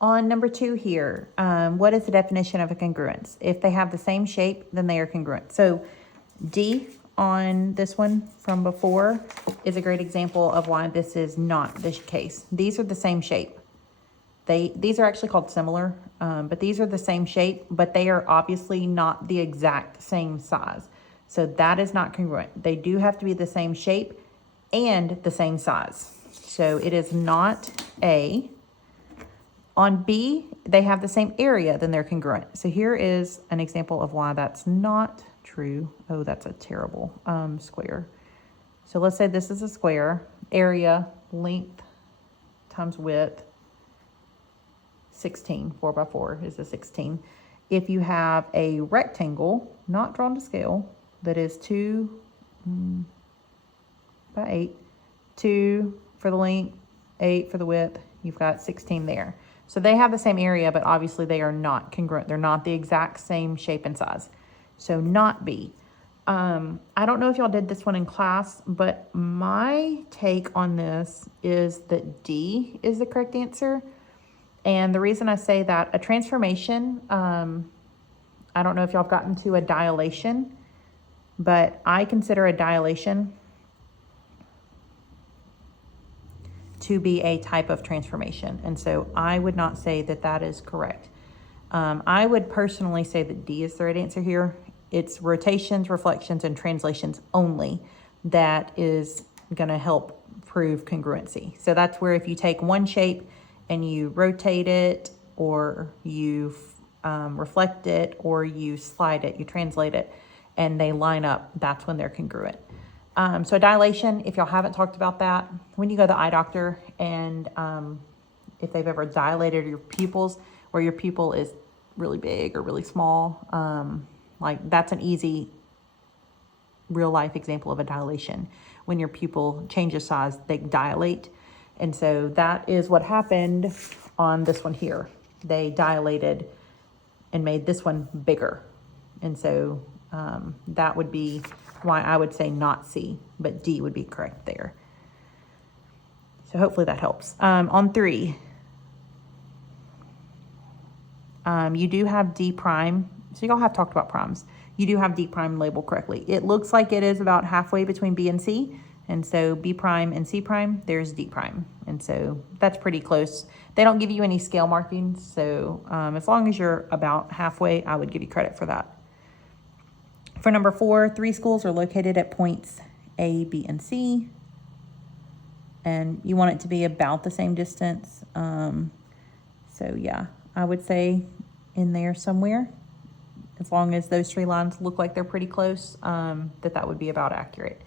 On number 2 here, what is the definition of a congruence? If they have the same shape, then they are congruent. So D on this one from before is a great example of why this is not the case. These are the same shape. These are actually called similar, but these are the same shape, but they are obviously not the exact same size. So that is not congruent. They do have to be the same shape and the same size. So it is not A. On B, they have the same area, then they're congruent. So here is an example of why that's not true. Oh, that's a terrible square. So let's say this is a square. Area, length times width, 16. 4 by 4 is a 16. If you have a rectangle, not drawn to scale, that is 2 by 8, 2 for the length, 8 for the width, you've got 16 there. So they have the same area, but obviously they are not congruent. They're not the exact same shape and size. So not B. I don't know if y'all did this one in class, but my take on this is that D is the correct answer. And the reason I say that, a transformation, I don't know if y'all have gotten to a dilation, but I consider a dilation to be a type of transformation. And so I would not say that that is correct. I would personally say that D is the right answer here. It's rotations, reflections, and translations only that is going to help prove congruency. So that's where if you take one shape and you rotate it, or you reflect it, or you slide it, you translate it, and they line up, that's when they're congruent. So a dilation, if y'all haven't talked about that, when you go to the eye doctor and if they've ever dilated your pupils, where your pupil is really big or really small, like that's an easy real life example of a dilation. When your pupil changes size, they dilate. And so that is what happened on this one here. They dilated and made this one bigger. And so that would be why I would say not C, but D would be correct there. So hopefully that helps. On 3, you do have D prime. So y'all have talked about primes. You do have D prime labeled correctly. It looks like it is about halfway between B and C. And so B prime and C prime, there's D prime. And so that's pretty close. They don't give you any scale markings. So as long as you're about halfway, I would give you credit for that. For number 4, 3 schools are located at points A, B, and C. And you want it to be about the same distance. So yeah, I would say in there somewhere, as long as those 3 lines look like they're pretty close, that would be about accurate.